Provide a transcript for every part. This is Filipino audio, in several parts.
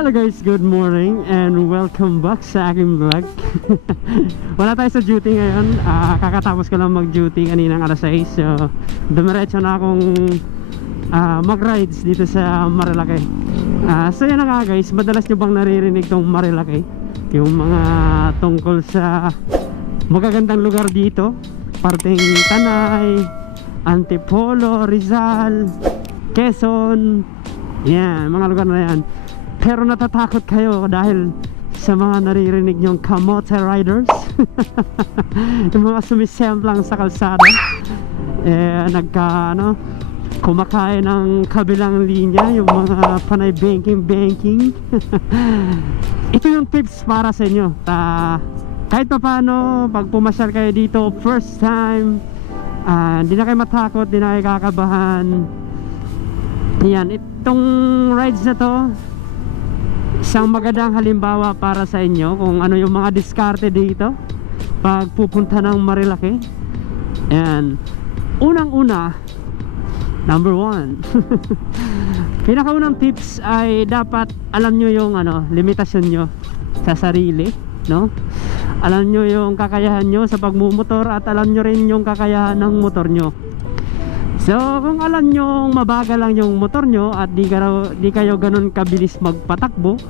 Hello guys, good morning and welcome back sa aking vlog. Wala tayo sa duty ngayon. Ah, Kakatapos ko lang mag-duty kaninang alas 6 So, dumiretso na akong ah, mag-rides dito sa Marilake. Ah, So yan na nga guys, madalas nyo bang naririnig tong Marilake? Yung mga tungkol sa magagandang lugar dito. Parteng Tanay, Antipolo, Rizal, Quezon. Yan, mga lugar na yan pero natatakot kayo dahil sa mga naririnig nyong kamote riders? Yung mga sumisemplang sa kalsada? Eh nagka ano kumakain ng kabilang linya yung mga panay banking banking. Ito yung tips para sa inyo. Ta kahit pa paano pag pumasyal kayo dito first time ah, hindi na kayo matakot hindi na kayo kakabahan. Yan itong rides na to isang magandang halimbawa para sa inyo kung ano yung mga diskarte dito pag pupunta ng Marilake and unang una number one. Pinakaunang tips ay dapat alam nyo yung ano, limitasyon nyo sa sarili no? alam nyo yung kakayahan nyo sa pagmumotor at alam nyo rin yung kakayahan ng motor nyo So kung alam nyo mabagal lang yung motor nyo at di, kayo, di kayo ganun kabilis magpatakbo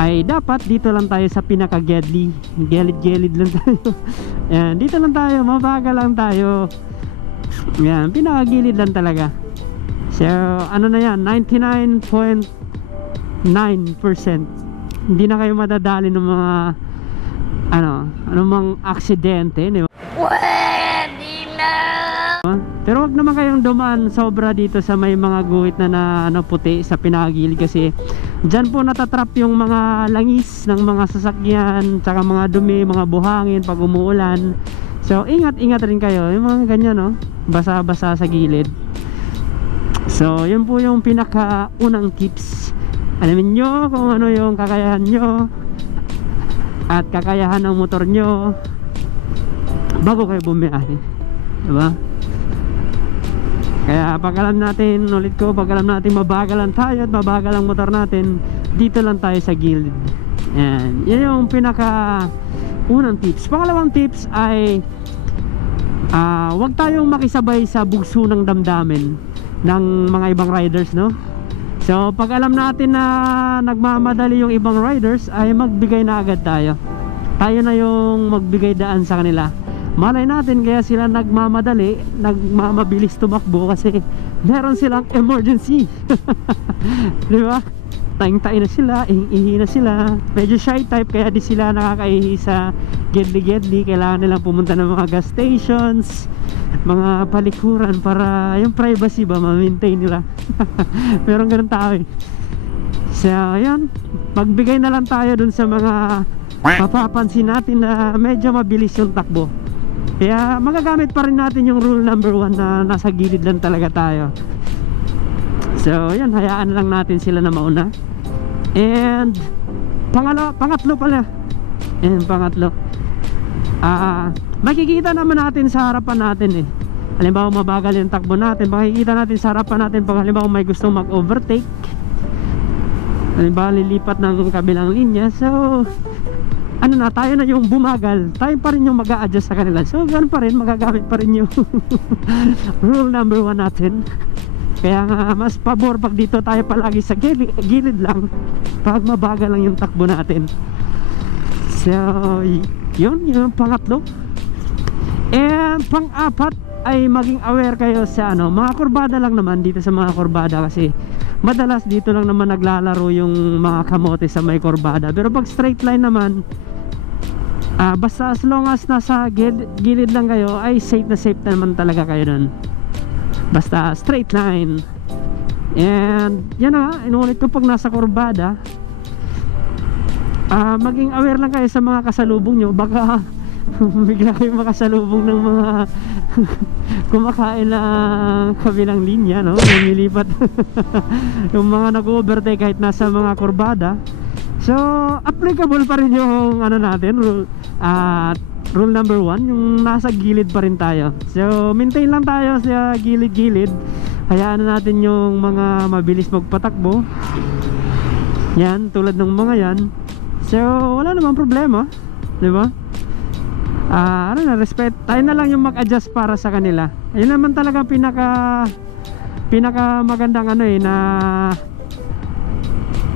ay dapat dito lang tayo sa pinaka gedli gelid gelid lang tayo. Yan dito lang tayo mabagal lang tayo. Yan pinaka gilid lang talaga. So ano na yan 99.9% hindi na kayo madadali ng mga ano anumang aksidente di ba! Pero wag naman kayong dumaan sobra dito sa may mga guhit na, na ano, puti sa pinakagilid kasi dyan po natatrap yung mga langis ng mga sasakyan tsaka mga dumi, mga buhangin pag umuulan. So ingat ingat rin kayo. Yung mga ganyan no? Basa basa sa gilid. So yun po yung pinaka unang tips. Alamin nyo kung ano yung kakayahan nyo at kakayahan ng motor nyo bago kayo bumiyahe. Diba? Kaya pag natin, ulit ko, pag natin mabagalan tayo at mabagal ang motor natin, dito lang tayo sa gilid. Yan. Yan yung pinaka unang tips. Pangalawang tips ay ah wag tayong makisabay sa bugso ng damdamin ng mga ibang riders, no? So, pag alam natin na nagmamadali yung ibang riders, ay magbigay na agad tayo. Tayo na yung magbigay daan sa kanila malay natin kaya sila nagmamadali nagmamabilis tumakbo kasi meron silang emergency. Di ba? Taing-taing na sila ihi na sila. Medyo shy type kaya di sila nakakaihi sa gedli-gedli. Kailangan nilang pumunta ng mga gas stations mga palikuran para yung privacy ba ma-maintain nila. Meron ganun tao eh. So yan magbigay na lang tayo dun sa mga mapapansin natin na medyo mabilis yung takbo kaya magagamit pa rin natin yung rule number 1 na nasa gilid lang talaga tayo. So yan hayaan lang natin sila na mauna. And pangalo, pangatlo pala. And pangatlo. Ah makikita naman natin sa harapan natin eh. Halimbawa mabagal yung takbo natin. Makikita natin sa harapan natin pag halimbawa may gustong mag overtake halimbawa lilipat ng kabilang linya. So ano na tayo na yung bumagal. Tayo pa rin yung mag adjust sa kanila. So ganun pa rin magagamit pa rin yung rule number one natin. Kaya nga mas pabor pag dito tayo palagi sa gilid, gilid lang. Pag mabagal lang yung takbo natin. So yun yung pangatlo. And pang-apat ay maging aware kayo sa ano mga kurbada lang naman dito sa mga kurbada kasi madalas dito lang naman naglalaro yung mga kamote sa may kurbada. Pero pag straight line naman Ah, basta as long as nasa gilid, lang kayo ay safe na safe naman talaga kayo nun. Basta straight line. And yan na nga inuulit ko pag nasa kurbada. Ah, maging aware lang kayo sa mga kasalubong nyo. Baka bigla kayo makasalubong ng mga kumakain na kabilang linya no? Lumilipat. Yung mga nag-overtake kahit nasa mga kurbada. So, applicable pa rin yung ano natin, rule, uh, rule number one, yung nasa gilid pa rin tayo. So, maintain lang tayo sa gilid-gilid. Hayaan na natin yung mga mabilis magpatakbo. Yan, tulad ng mga yan. So, wala namang problema. Di ba? Ah, ano na, respect. Tayo na lang yung mag-adjust para sa kanila. Ayun naman talaga pinaka pinaka magandang ano eh na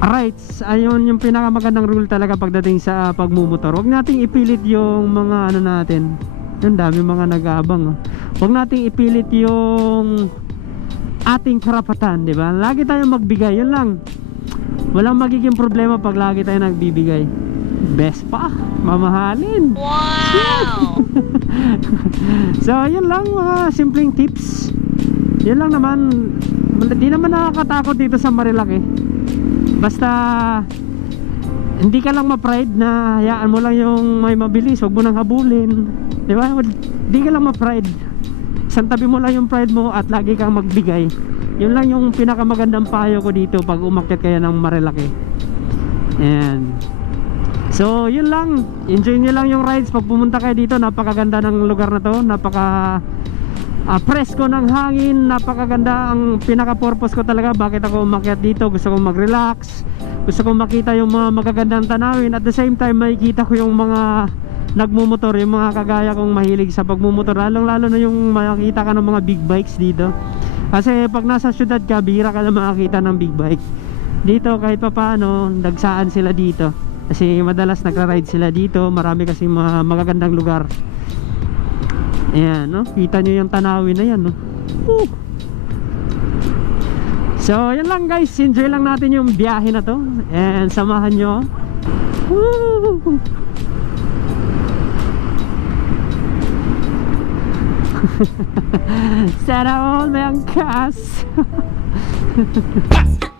rights. Ayun yung pinaka magandang rule talaga pagdating sa ah, pagmumotor. Huwag nating ipilit yung mga ano natin. Yung dami mga nag-aabang. Oh. Huwag nating ipilit yung ating karapatan, di ba? Lagi tayong magbigay, yun lang. Walang magiging problema pag lagi tayo nagbibigay. Best pa, mamahalin. Wow! So, yun lang mga simpleng tips. Yun lang naman. Di naman nakakatakot dito sa Marilaki. Basta hindi ka lang ma-pride na hayaan mo lang yung may mabilis, wag mo nang habulin. Di ba? Hindi ka lang ma-pride. Santabi mo lang yung pride mo at lagi kang magbigay. Yun lang yung pinakamagandang payo ko dito pag umakyat kayo ng Marilaki. Ayan. So, yun lang. Enjoy nyo lang yung rides pag pumunta kayo dito. Napakaganda ng lugar na to. Napaka ah, presko ng hangin. Napakaganda ang pinaka-purpose ko talaga. Bakit ako umakyat dito? Gusto kong mag-relax. Gusto kong makita yung mga magagandang tanawin. At the same time, makikita ko yung mga nagmumotor. Yung mga kagaya kong mahilig sa pagmumotor. Lalong lalo na yung makikita ka ng mga big bikes dito. Kasi pag nasa syudad ka, bihira ka na makakita ng big bike. Dito kahit pa paano, nagsaan sila dito. Kasi madalas nagra-ride sila dito. Marami kasi mga magagandang lugar. Ayan, no? Kita nyo yung tanawin na yan, no? Woo! So, yan lang guys. Enjoy lang natin yung biyahe na to. And samahan nyo. Woo! Sana all may angkas.